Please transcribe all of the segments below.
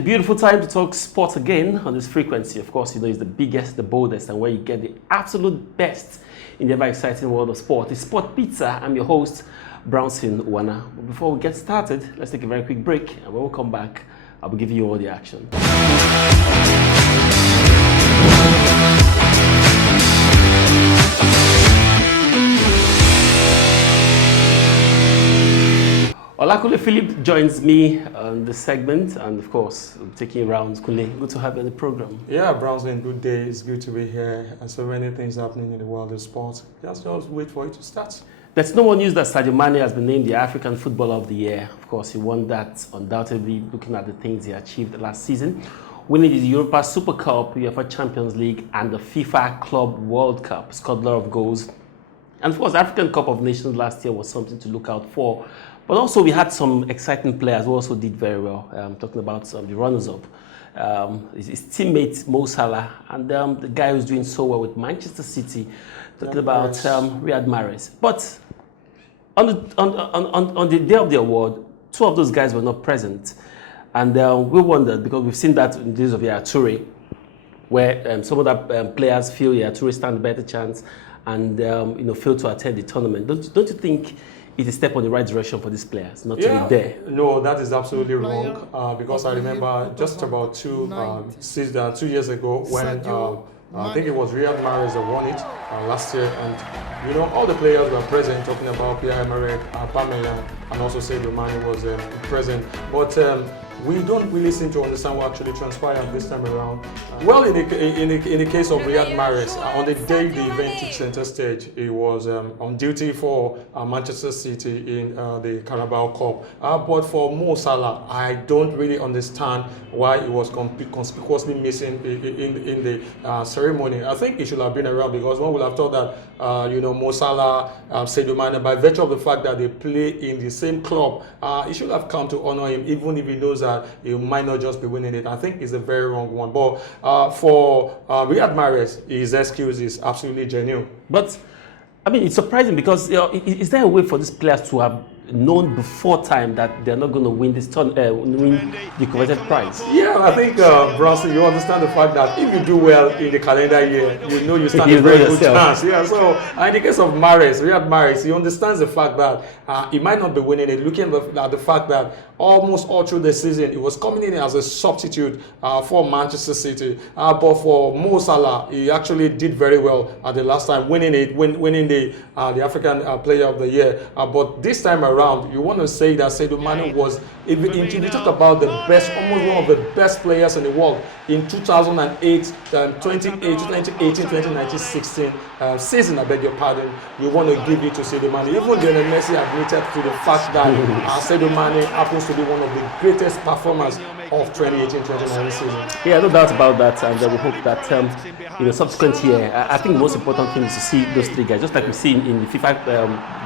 beautiful time to talk sports again on this frequency. Of course, you know it's the biggest, the boldest, and where you get the absolute best in the ever exciting world of sport. It's Sport Pizza. I'm your host, Brownson Wana. But before we get started, let's take a very quick break, and when we come back, I'll be giving you all the action. Olakule Philip joins me on this segment, and of course, I'm taking rounds. Kule, good to have you on the program. Yeah, Brownson, good day. It's good to be here. And so many things happening in the world of sports. Just wait for it to start. There's no more news that Sadio Mane has been named the African Footballer of the Year. Of course, he won that undoubtedly looking at the things he achieved last season, winning the Europa Super Cup, UEFA Champions League, and the FIFA Club World Cup, scored a lot of goals. And of course, African Cup of Nations last year was something to look out for. But also, we had some exciting players who also did very well. Talking about the runners-up, his teammate Mo Salah, and the guy who's doing so well with Manchester City. Talking about Riyad Mahrez. But on the day of the award, two of those guys were not present, and we wondered because we've seen that in the days of Yaya Toure, where some of the players feel Yaya Toure stand a better chance, and fail to attend the tournament. Don't you think it's a step on the right direction for these players not to be there? No, that is absolutely wrong. Because I remember just about 2 years ago when I think it was Riyad Mahrez that won it last year, and all the players were present, talking about Pierre-Emerick, Pamela, and also Sadio Mane was present. But we don't really seem to understand what actually transpired this time around. Well, in the case of Riyad Mahrez, on the day the event took center stage, he was on duty for Manchester City in the Carabao Cup. But for Mo Salah, I don't really understand why he was conspicuously missing in the ceremony. I think he should have been around because one would have thought that Mo Salah, Sadio Mane, by virtue of the fact that they play in the same club, he should have come to honor him, even if he knows that he might not just be winning it. I think it's a very wrong one. But for Riyad Mahrez, his excuse is absolutely genuine. But I mean, it's surprising because is there a way for these players to have known before time that they're not going to win this win the coveted prize? Yeah, I think Bronson, you understand the fact that if you do well in the calendar year, you stand a very good chance. Yeah, so in the case of Riyad Mahrez, he understands the fact that he might not be winning it. Looking at the fact that almost all through the season, he was coming in as a substitute for Manchester City. But for Mo Salah, he actually did very well at the last time, winning the African Player of the Year. But this time around, you want to say that Sadio Mane was, if you talk about the best, almost one of the best players in the world in 2008, 2018, 2019, 16 season, I beg your pardon, you want to give it to Sadio Mane. Even Lionel Messi admitted to the fact that Sadio Mane happens to be one of the greatest performers of 2018-2019 season. Yeah, no doubt about that, and we hope that in the subsequent year, I think the most important thing is to see those three guys, just like we've seen in the FIFA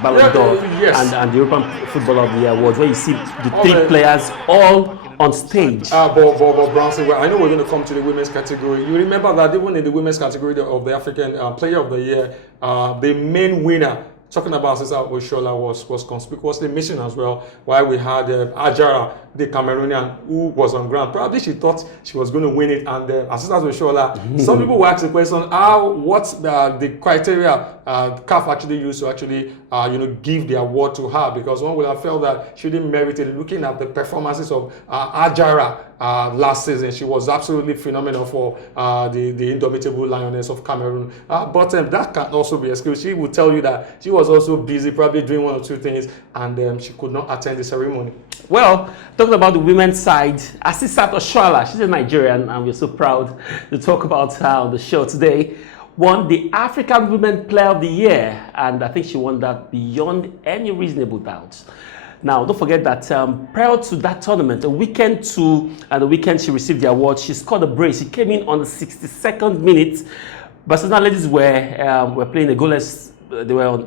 Ballon d'Or and the European Footballer of the Year Awards, where you see the three players all on stage. But Brownson, well, I know we're going to come to the women's category. You remember that even in the women's category of the African Player of the Year, the main winner, talking about Cesar Oshola, was conspicuously missing as well, while we had Ajara, the Cameroonian, who was on ground. Probably she thought she was going to win it, and Cesar Oshola, some people will ask the question, what's the criteria CAF actually used to actually give the award to her, because one would have felt that she didn't merit it. Looking at the performances of Ajara last season, she was absolutely phenomenal for the indomitable Lioness of Cameroon. But that can also be excused. She would tell you that she was also busy, probably doing one or two things, and she could not attend the ceremony. Well, talking about the women's side, Asisat Oshoala, she's a Nigerian, and we're so proud to talk about her on the show today, won the African Women Player of the Year, and I think she won that beyond any reasonable doubt. Now, don't forget that prior to that tournament, the weekend she received the award, she scored a brace. She came in on the 62nd minute. Barcelona ladies were playing a goalless they were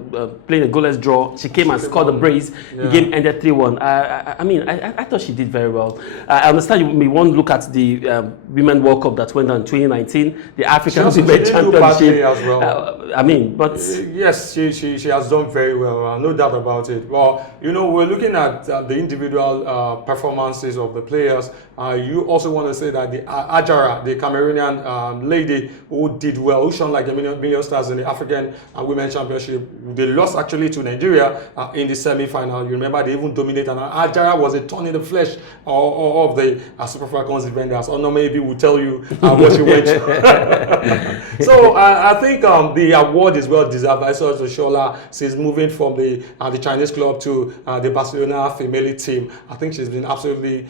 playing a goalless draw. She came and scored a brace. Yeah. The game ended 3-1. I mean, I thought she did very well. I understand you may want to look at the Women World Cup that went on in 2019, the African Women Championship. As well. I mean, but yes, she has done very well. No doubt about it. Well, you know, we're looking at the individual performances of the players. You also want to say that the Ajara, the Cameroonian lady who did well, who shone like a million stars in the African Women's Championship, they lost actually to Nigeria in the semi-final. You remember they even dominated, and Ajara was a thorn in the flesh of the Super Falcons defenders. Or no, maybe we'll tell you what she went through. So I think the award is well deserved. I saw Shola. She's moving from the Chinese club to the Barcelona female team. I think she's been absolutely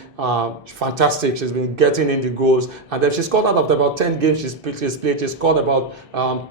fantastic. She's been getting in the goals, and then she scored out of about 10 games she's played. She scored about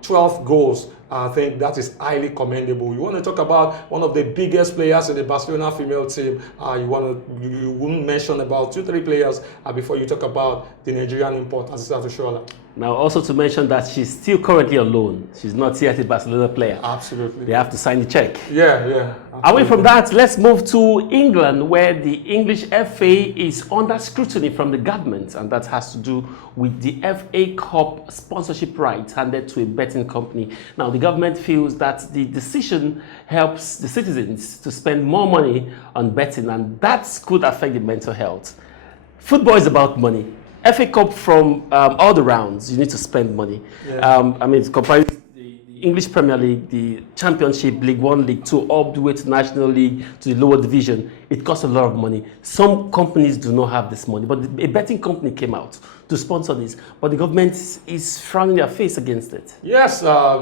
12 goals. I think that is highly commendable. You want to talk about one of the biggest players in the Barcelona female team. You wouldn't mention about 2-3 players before you talk about the Nigerian import, Asisat Oshoala. Now, also to mention that she's still currently on loan. She's not yet a Barcelona player. Absolutely. They have to sign the check. Yeah. Absolutely. Away from that, let's move to England, where the English FA is under scrutiny from the government, and that has to do with the FA Cup sponsorship rights handed to a betting company. Now, the government feels that the decision helps the citizens to spend more money on betting, and that could affect the mental health. Football is about money. FA Cup from all the rounds, you need to spend money. Yeah. I mean, comparing the English Premier League, the Championship, League One, League Two, all the way to National League, to the lower division, it costs a lot of money. Some companies do not have this money, but a betting company came out to sponsor this, but the government is frowning their face against it. Yes,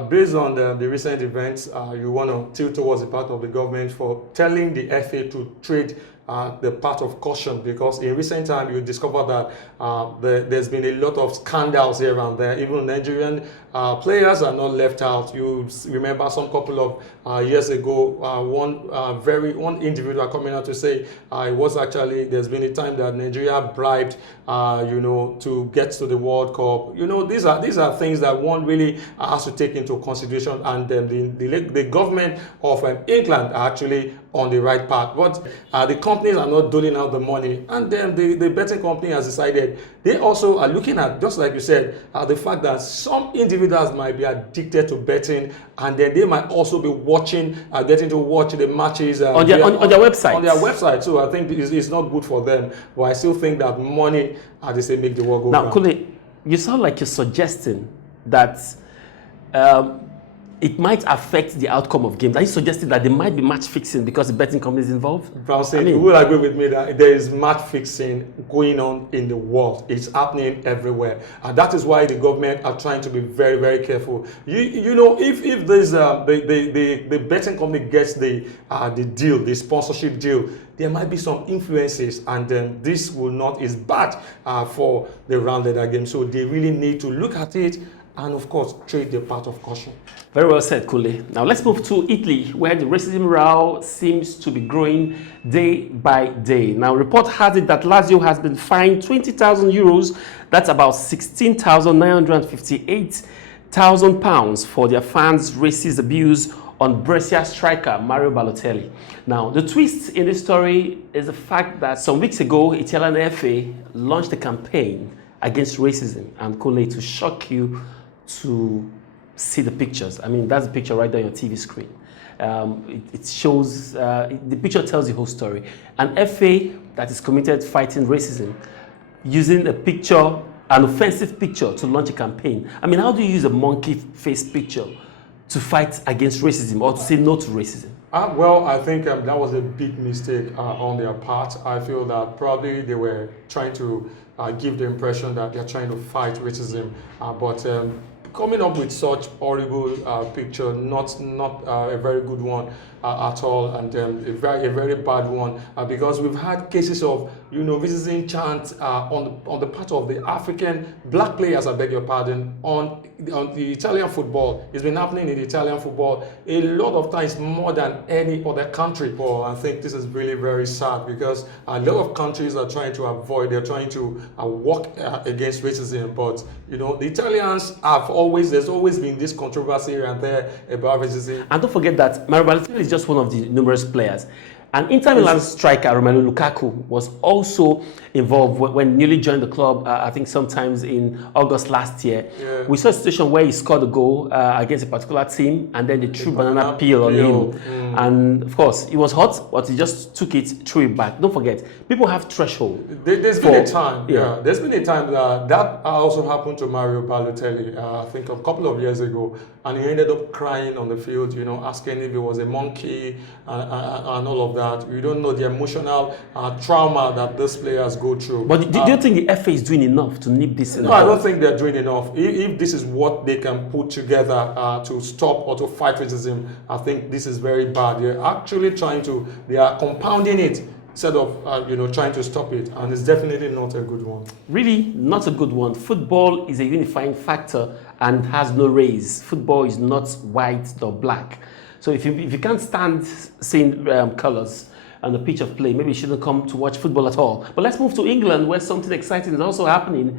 based on the recent events, you want to tilt towards the part of the government for telling the FA to trade the part of caution, because in recent time you discover that there's been a lot of scandals here and there. Even Nigerian players are not left out. You remember some couple of years ago, one individual coming out to say it was actually, there's been a time that Nigeria bribed to get to the World Cup. These are things that one really has to take into consideration, and the government of England are actually on the right path. But the companies are not doling out the money, and then the betting company has decided they also are looking at, just like you said, the fact that some individuals might be addicted to betting, and then they might also be getting to watch the matches on their website. On their website. So I think it's not good for them. But I still think that money, they say, make the world go round. Now, Kule, you sound like you're suggesting that it might affect the outcome of games. Are you suggesting that there might be match fixing because the betting company is involved? You will agree with me that there is match fixing going on in the world. It's happening everywhere, and that is why the government are trying to be very, very careful. If there's the betting company gets the deal, the sponsorship deal, there might be some influences, and then this is bad for the rounded game. So they really need to look at it, and of course trade the part of caution. Very well said, Kule. Now let's move to Italy, where the racism row seems to be growing day by day. Now, report has it that Lazio has been fined €20,000, that's about £16,958 for their fans' racist abuse on Brescia striker Mario Balotelli. Now, the twist in this story is the fact that some weeks ago, Italian FA launched a campaign against racism, and Kule, to shock you to see the pictures. I mean, that's the picture right there on your TV screen. It shows, the picture tells the whole story. An FA that is committed to fighting racism, using an offensive picture to launch a campaign. I mean, how do you use a monkey face picture to fight against racism or to say no to racism? Well, I think that was a big mistake on their part. I feel that probably they were trying to give the impression that they're trying to fight racism, but coming up with such horrible picture, not a very good one at all, and a very bad one, because we've had cases of visiting chant on the part of the African black players, I beg your pardon, on the Italian football. It's been happening in Italian football a lot of times more than any other country, Paul. I think this is really very sad because a lot of countries are trying to avoid, they're trying to work against racism, but the Italians there's always been this controversy here and there about racism. And don't forget that Mario Balotelli is just one of the numerous players. And Inter Milan striker Romelu Lukaku was also involved when newly joined the club, I think sometimes in August last year. Yeah. We saw a situation where he scored a goal against a particular team and then they threw banana peel on him. And of course, it was hot, but he just took it, threw it back. Don't forget, people have threshold. There's been a time that also happened to Mario Balotelli, I think a couple of years ago. And he ended up crying on the field, asking if he was a monkey and all of that. You don't know the emotional trauma that these players go through. But do you think the FA is doing enough to nip this in the bud? No, I don't think they're doing enough. If this is what they can put together to stop or to fight racism, I think this is very bad. They're actually they are compounding it instead of trying to stop it, and it's definitely not a good one. Really, not a good one. Football is a unifying factor and has no race. Football is not white or black. So if you can't stand seeing colors on the pitch of play, maybe you shouldn't come to watch football at all. But let's move to England, where something exciting is also happening.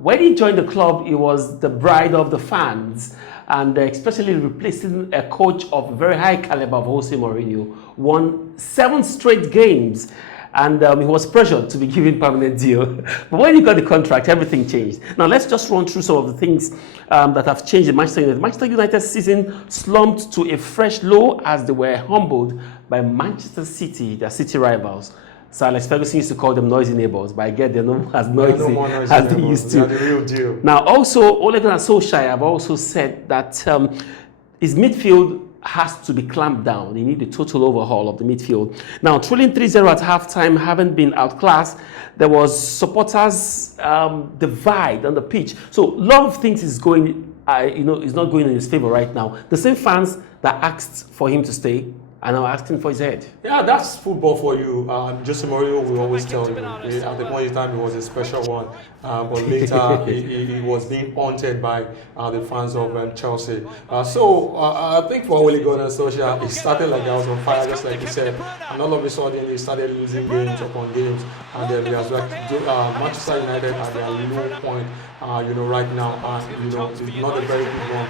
When he joined the club, he was the bride of the fans, and especially replacing a coach of very high caliber of Jose Mourinho, won 7 straight games. And he was pressured to be given permanent deal. But when he got the contract, everything changed. Now let's just run through some of the things that have changed in Manchester United. Manchester United's season slumped to a fresh low as they were humbled by Manchester City, their city rivals. Sir Alex Ferguson used to call them noisy neighbors, but I get they're not as noisy as they used to. They're the real deal. Now also, Ole Gunnar Solskjaer have also said that his midfield has to be clamped down. They need a total overhaul of the midfield. Now, trailing 3-0 at halftime, haven't been outclassed. There was supporters divide on the pitch. So a lot of things is going, is not going in his favor right now. The same fans that asked for him to stay are now asking for his head. Yeah, that's football for you. Jose Mourinho will always tell you, at the point in time, it was a special one. But later, he was being haunted by the fans of Chelsea. So I think for Ole Gunnar Solskjaer, he started like I was on fire, just like he said. And all of a sudden, he started losing games upon games. And then we as well, Manchester United at their low point. Right now, it's not a very good one.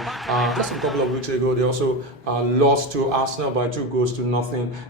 Just a couple of weeks ago, they also lost to Arsenal by 2-0.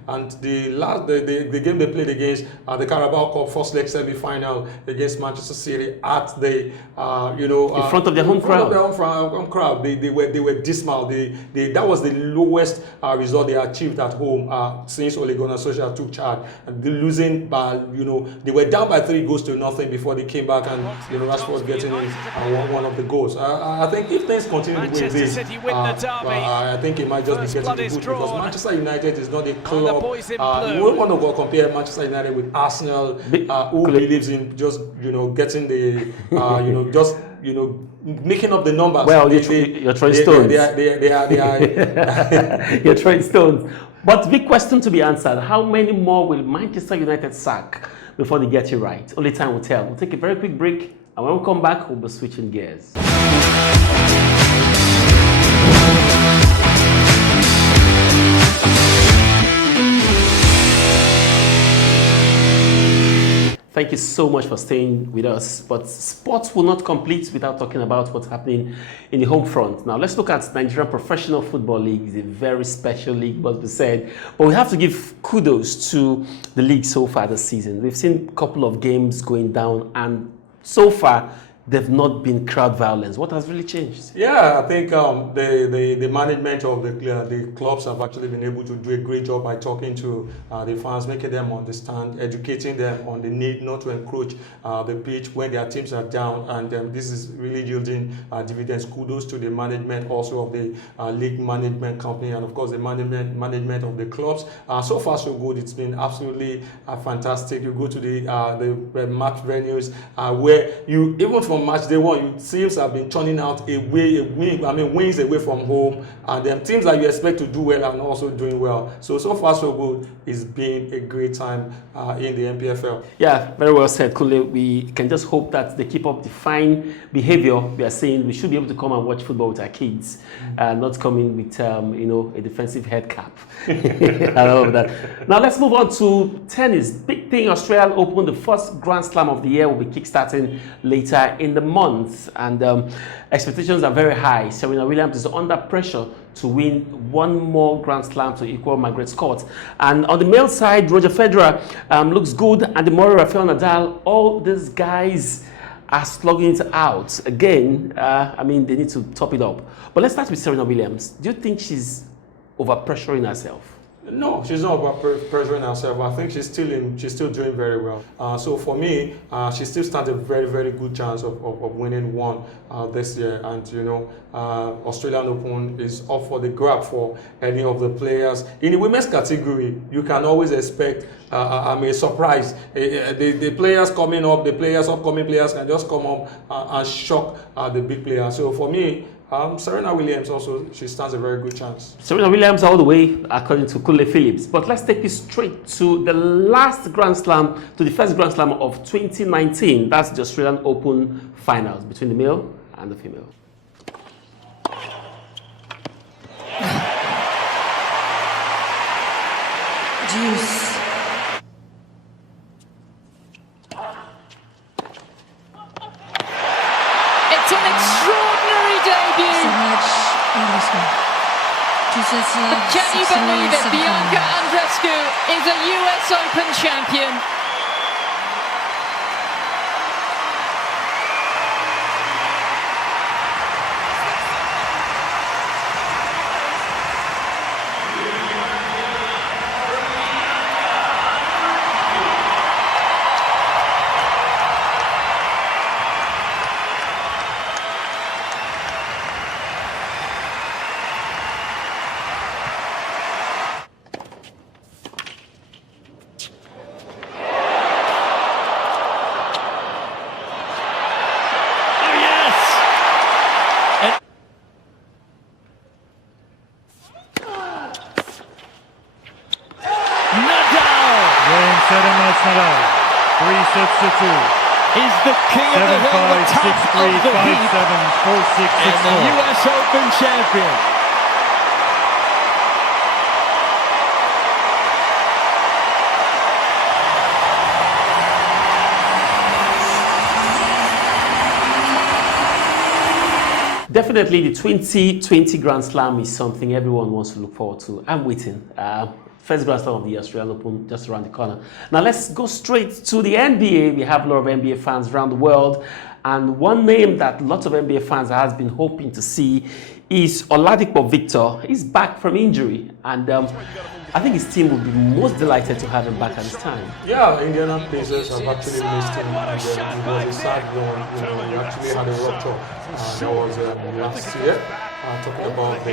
And the game they played against the Carabao Cup first leg semi-final against Manchester City at the in front of their home crowd. They were dismal. That was the lowest result they achieved at home since Ole Gunnar Solskjaer took charge. And the losing by they were down by 3-0 before they came back and Rashford getting in. One of the goals. I think if things continue the way this, I think it might just be getting the boot because Manchester United is not a club. You won't want to go compare Manchester United with Arsenal, who believes in just getting the making up the numbers. Well, you're throwing stones. They are. You're throwing stones. But big question to be answered: how many more will Manchester United sack before they get it right? Only time will tell. We'll take a very quick break. And when we come back, we'll be switching gears. Thank you so much for staying with us. But sports will not complete without talking about what's happening in the home front. Now, let's look at Nigerian Professional Football League. It's a very special league, must be said. But we have to give kudos to the league so far this season. We've seen a couple of games going down, and so far, they've not been crowd violence. What has really changed? Yeah, I think the management of the clubs have actually been able to do a great job by talking to the fans, making them understand, educating them on the need not to encroach the pitch when their teams are down. And this is really yielding dividends. Kudos to the management also of the league management company and, of course, the management of the clubs. So far, so good. It's been absolutely fantastic. You go to the match venues where you, even from from match day one, teams have been churning out wins away from home, and then teams that you expect to do well are also doing well. So far so good. It's been a great time in the NPFL. Yeah, very well said, Kule. We can just hope that they keep up the fine behavior. We are saying we should be able to come and watch football with our kids, not coming with a defensive head cap. I love that. Now let's move on to tennis. Big thing, Australian Open, the first Grand Slam of the year, will be kickstarting later in the month, and expectations are very high. Serena Williams is under pressure to win one more Grand Slam to equal Margaret Court. And on the male side, Roger Federer looks good, and the Murray, Rafael Nadal, all these guys are slugging it out. Again, they need to top it up. But let's start with Serena Williams. Do you think she's over-pressuring herself? No, she's not pressuring herself. I think she's still doing very well. So for me, she still stands a very, very good chance of winning one this year. And Australian Open is up for the grab for any of the players. In the women's category, you can always expect a surprise. The players coming up, upcoming players can just come up and shock the big players. So for me, Serena Williams also, she stands a very good chance. Serena Williams all the way, according to Kule Phillips. But let's take it straight to the first Grand Slam of 2019. That's the Australian Open finals between the male and the female. Juice. It's an extraordinary debut. Can you believe it? Bianca Andreescu is a US Open champion. Nadal, 3-2. He's the king of the hill, the top 6-3, of the 5-7, heap, 4-6, 6-4. and the US Open champion. Definitely, the 2020 Grand Slam is something everyone wants to look forward to. I'm waiting. First Grand Slam of the Australian Open just around the corner. Now let's go straight to the NBA. We have a lot of NBA fans around the world, and one name that lots of NBA fans has been hoping to see is Oladipo Victor. He's back from injury, and I think his team will be most delighted to have him back at this time. Yeah, Indiana Pacers have actually missed him, and it was a sad one. He actually had a rupture. That was last year. Talking about the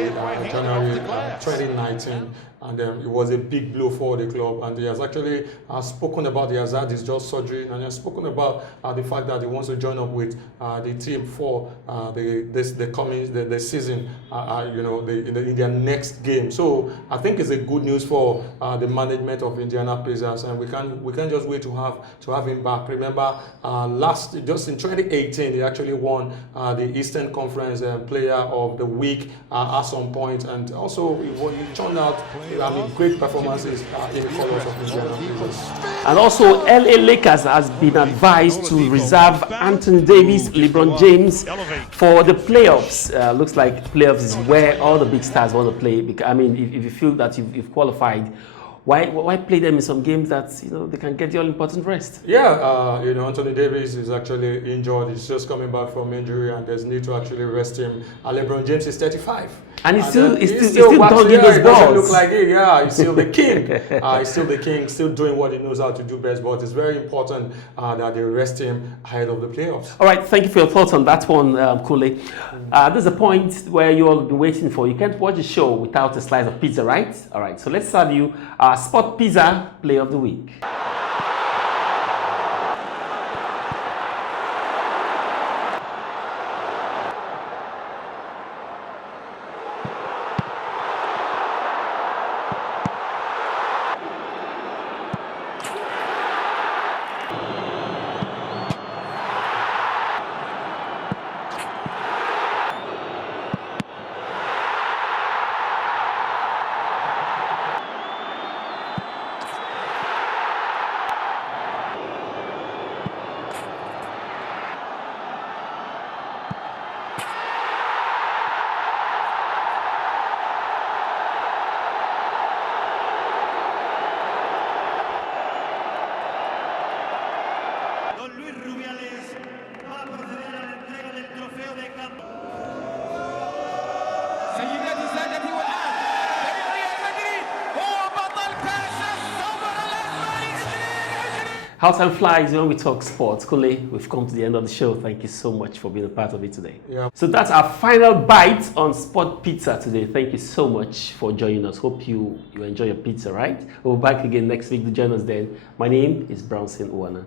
January 2019, and it was a big blow for the club. And he has actually spoken about he has had his jaw surgery, and he has spoken about the fact that he wants to join up with the team for the season, in their next game. So I think it's a good news for the management of Indiana Pacers, and we can just wait to have him back. Remember, just in 2018, he actually won the Eastern Conference Player of the Week at some point, and also he turned out great performances in the colors of Indiana Pacers. And also, LA Lakers has been advised to reserve Anthony Davis, LeBron James for the playoffs. Looks like playoffs is where all the big stars want to play. I mean, if you feel that you've qualified, why play them in some games that they can get the all-important rest? Yeah, Anthony Davis is actually injured. He's just coming back from injury, and there's need to actually rest him. LeBron James is 35, and he's still dunking those balls. Doesn't look like it. Yeah, he's still the king. He's still the king, still doing what he knows how to do best. But it's very important that they rest him ahead of the playoffs. All right, thank you for your thoughts on that one, Kule. There's a point where you all have been waiting for. You can't watch a show without a slice of pizza, right? All right, so let's serve you our Spot Pizza Play of the Week. How time flies when we talk sports. Kule, we've come to the end of the show. Thank you so much for being a part of it today. Yeah. So that's our final bite on Sport Pizza today. Thank you so much for joining us. Hope you enjoy your pizza, right? We'll be back again next week to join us then. My name is Brownson Uwana.